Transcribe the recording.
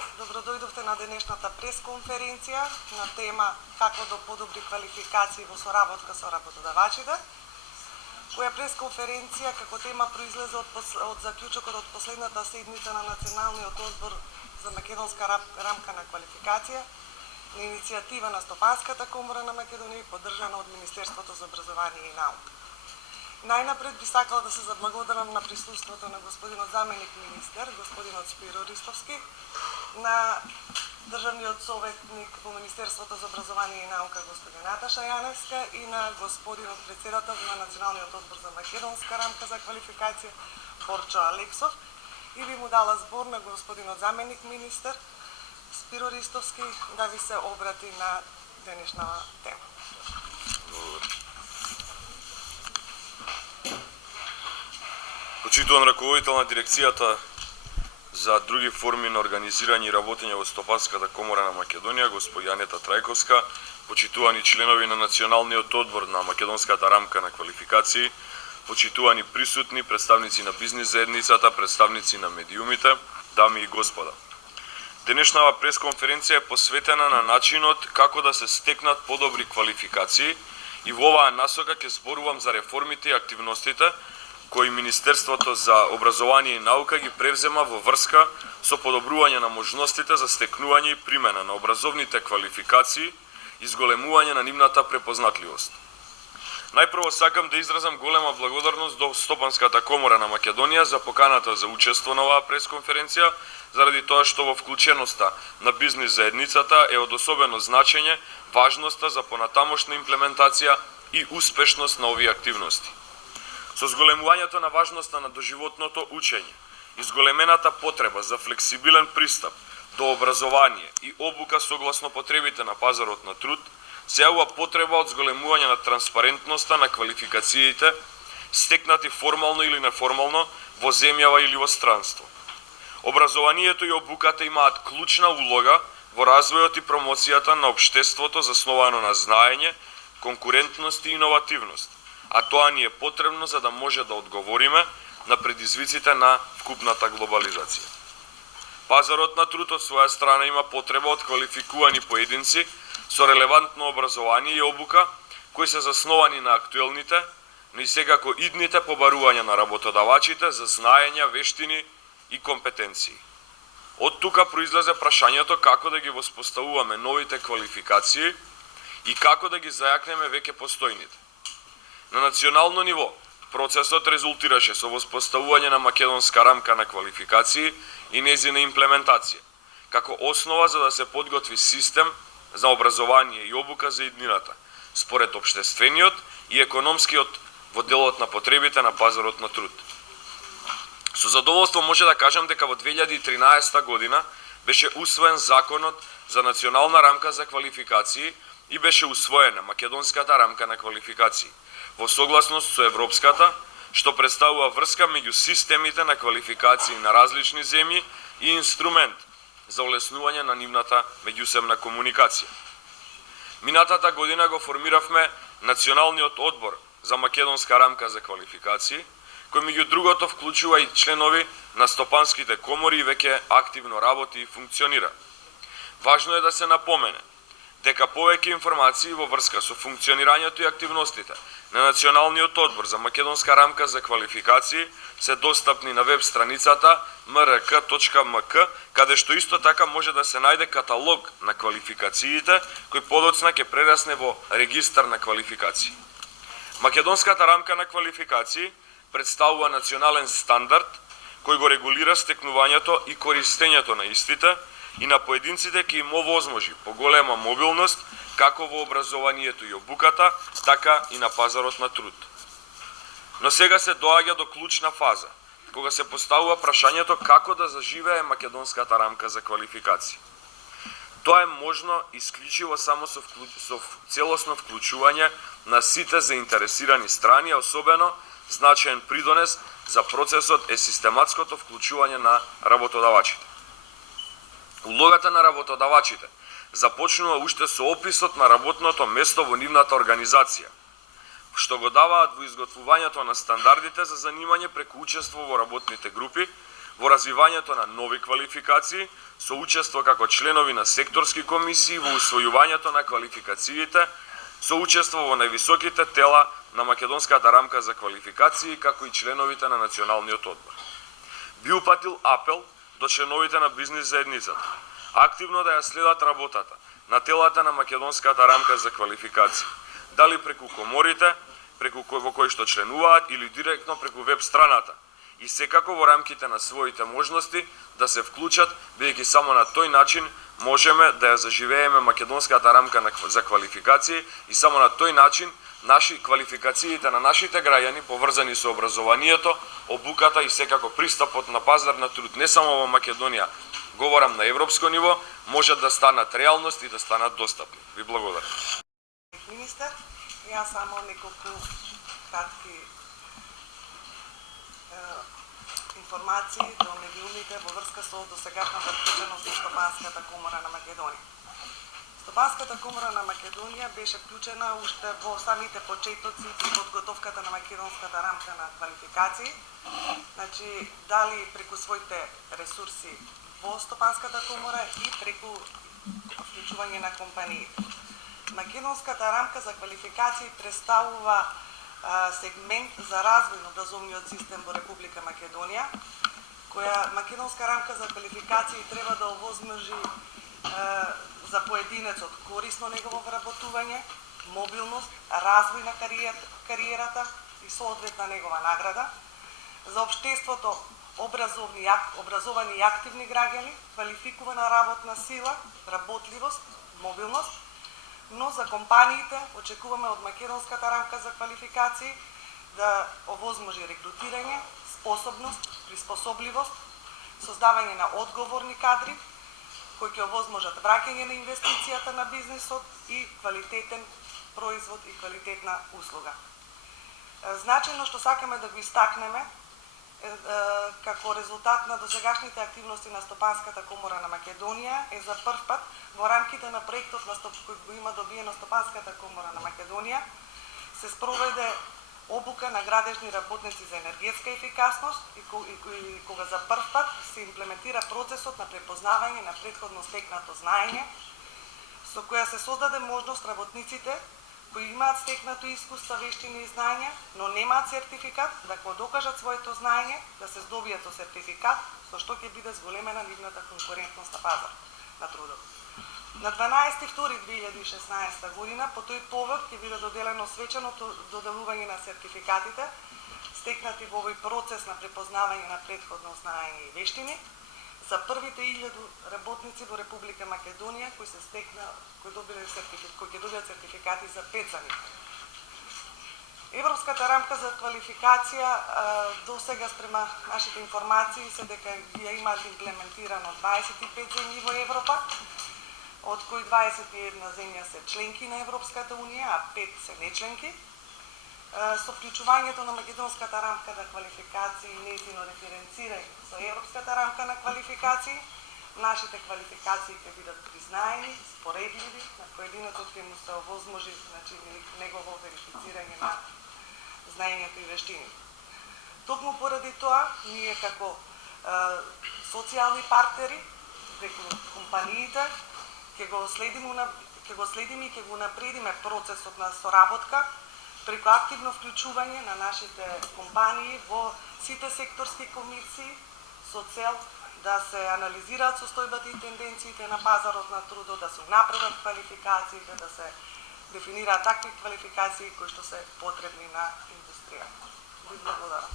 Добродојдовте на денешната пресконференција на тема како да подобри квалификации во соработка со работодавачите, која пресконференција како тема произлезе од заклучокот од последната седница на Националниот одбор за македонска рамка на квалификација на иницијатива на Стопанската комора на Македонија, поддржана од Министерството за образование и наука. Најнапред би сакала да се заблагодарам на присуството на господинот заменик министер, господинот Спиро Ристовски, на државниот советник во Министерството за образование и наука господин Наташа Јаневска и на господинот председател на Националниот одбор за македонска рамка за квалификација Борчо Алексов и би му дала збор на господинот заменик министер Спиро Ристовски да ви се обрати на денешната тема. Почитуван раководител на дирекцијата за други форми на организирање и работење во Стопанската комора на Македонија, господја Анета Трајковска, почитувани членови на Националниот одбор на Македонската рамка на квалификации, почитувани присутни, представници на бизнис заедницата, представници на медиумите, дами и господа. Денешната пресконференција е посветена на начинот како да се стекнат подобри квалификации и во оваа насока ќе зборувам за реформите и активностите кои Министерството за образование и наука ги превзема во врска со подобрување на можностите за стекнување и примена на образовните квалификации и зголемување на нивната препознатливост. Најпрво сакам да изразам голема благодарност до Стопанската комора на Македонија за поканата за учество на оваа пресконференција, заради тоа што во вклученоста на бизнис заедницата е од особено значење важноста за понатамошна имплементација и успешност на овие активности. Со зголемувањето на важноста на доживотното учење и зголемената потреба за флексибилен пристап до образование и обука согласно потребите на пазарот на труд, се јавува потреба од зголемување на транспарентноста на квалификациите, стекнати формално или неформално во земјава или во странство. Образованието и обуката имаат клучна улога во развојот и промоцијата на општеството засновано на знаење, конкурентност и иновативност, а тоа ни е потребно за да може да одговориме на предизвиците на вкупната глобализација. Пазарот на труд од своја страна има потреба од квалификувани поединци со релевантно образование и обука, кои се засновани на актуелните, но и секако идните побарувања на работодавачите за знаења, вештини и компетенции. Од тука произлезе прашањето како да ги воспоставуваме новите квалификации и како да ги зајакнеме веќе постојните. На национално ниво, процесот резултираше со воспоставување на македонска рамка на квалификации и нејзина имплементација, како основа за да се подготви систем за образование и обука за иднината, според општествениот и економскиот во делот на потребите на пазарот на труд. Со задоволство може да кажам дека во 2013 година беше усвоен Законот за национална рамка за квалификации и беше усвоена Македонската рамка на квалификации, во согласност со европската, што представува врска меѓу системите на квалификации на различни земји и инструмент за олеснување на нивната меѓусебна комуникација. Минатата година го формиравме Националниот одбор за македонска рамка за квалификации, кој меѓу другото вклучува и членови на стопанските комори и веќе активно работи и функционира. Важно е да се напомене дека повеќе информации во врска со функционирањето и активностите на Националниот одбор за македонска рамка за квалификации се достапни на веб страницата mrk.mk, каде што исто така може да се најде каталог на квалификациите, кој подоцна ќе прерасне во регистар на квалификации. Македонската рамка на квалификации представува национален стандард кој го регулира стекнувањето и користењето на истите и на поединците ќе им овозможи поголема мобилност како во образованието и обуката, така и на пазарот на труд. Но сега се доаѓа до клучна фаза, кога се поставува прашањето како да заживее македонската рамка за квалификации. Тоа е можно исклучиво само со целосно вклучување на сите заинтересирани страни, а особено значаен придонес за процесот е систематското вклучување на работодавачите. Улогата на работодавачите започнува уште со описот на работното место во нивната организација, што го даваат во изготвувањето на стандардите за занимање преку учество во работните групи, во развивањето на нови квалификации, со учество како членови на секторски комисии во усвојувањето на квалификациите, со учество во највисоките тела на Македонската рамка за квалификации, како и членовите на Националниот одбор. Би упатил апел до членовите на бизнис заедницата активно да ја следат работата на телата на Македонската рамка за квалификации, дали преку коморите, во кои што членуваат или директно преку веб страната, и секако во рамките на своите можности да се вклучат, бидејќи само на тој начин можеме да ја заживееме Македонската рамка за квалификации и само на тој начин квалификациите на нашите граѓани поврзани со образованието, обуката и секако пристапот на пазар на труд не само во Македонија, говорам на европско ниво, можат да станат реалност и да станат достапни. Ви благодарам. Министер, јас само неколку кратки информации до медиумите во врска со досегашната вклученост на Стопанската комора на Македонија. Стопанската комора на Македонија беше вклучена уште во самите почетоци при подготовката на Македонската рамка на квалификации, значи дали преку своите ресурси во Стопанската комора и преку вклучување на компании. Македонската рамка за квалификации представува сегмент за развој на образовниот систем во Република Македонија, која Македонска рамка за квалификации треба да овозможи за поединецот корисно негово вработување, мобилност, развој на кариерата и соодветна негова награда, за општеството образовани и активни граѓани, квалификувана работна сила, работливост, мобилност, но за компаниите очекуваме од Македонската рамка за квалификации да овозможи регрутирање, способност, приспособливост, создавање на одговорни кадри, кои ќе овозможат враќање на инвестицијата на бизнисот и квалитетен производ и квалитетна услуга. Значајно што сакаме да го истакнеме како резултат на досегашните активности на Стопанската комора на Македонија е за прв пат во рамките на проектот кој го има добиено Стопанската комора на Македонија се спроведе обука на градежни работници за енергетска ефикасност и кога за прв пат се имплементира процесот на препознавање на претходно стекнато знаење, со која се создаде можност работниците кои имаат стекнато искуство, вештини и знаења, но немаат сертификат, да го докажат своето знаење, да се здобијат со сертификат, со што ќе биде зголемена нивната конкурентност на пазар на трудот. На 12.2.2016 година по тој повод ќе биде доделено свеченото доделување на сертификатите, стекнати во овој процес на препознавање на претходно знаење и вештини, за првите 1000 работници во Република Македонија кои ќе добијат сертификати за 5 заними. Европската рамка за квалификација до сега спрема нашите информации се дека ја имаат имплементирано 25 земји во Европа, од кои 21 земја се членки на Европската Унија, а 5 се нечленки. Со вклучувањето на Македонската рамка на квалификации и нејзино референцирање со Европската рамка на квалификации, нашите квалификации ќе бидат признаени, споредливи, на поединецот ќе му се овозможи негово верифицирање на знаењето и вештините. Токму поради тоа, ние како социјални партнери, преку компаниите, ќе го следиме и ќе го напредиме процесот на соработка преку активно вклучување на нашите компании во сите секторски комисии со цел да се анализираат состојбата и тенденциите на пазарот на трудот, да се унапредат квалификациите, да се дефинираат такви квалификации кои што се потребни на индустријата. Ви благодарам.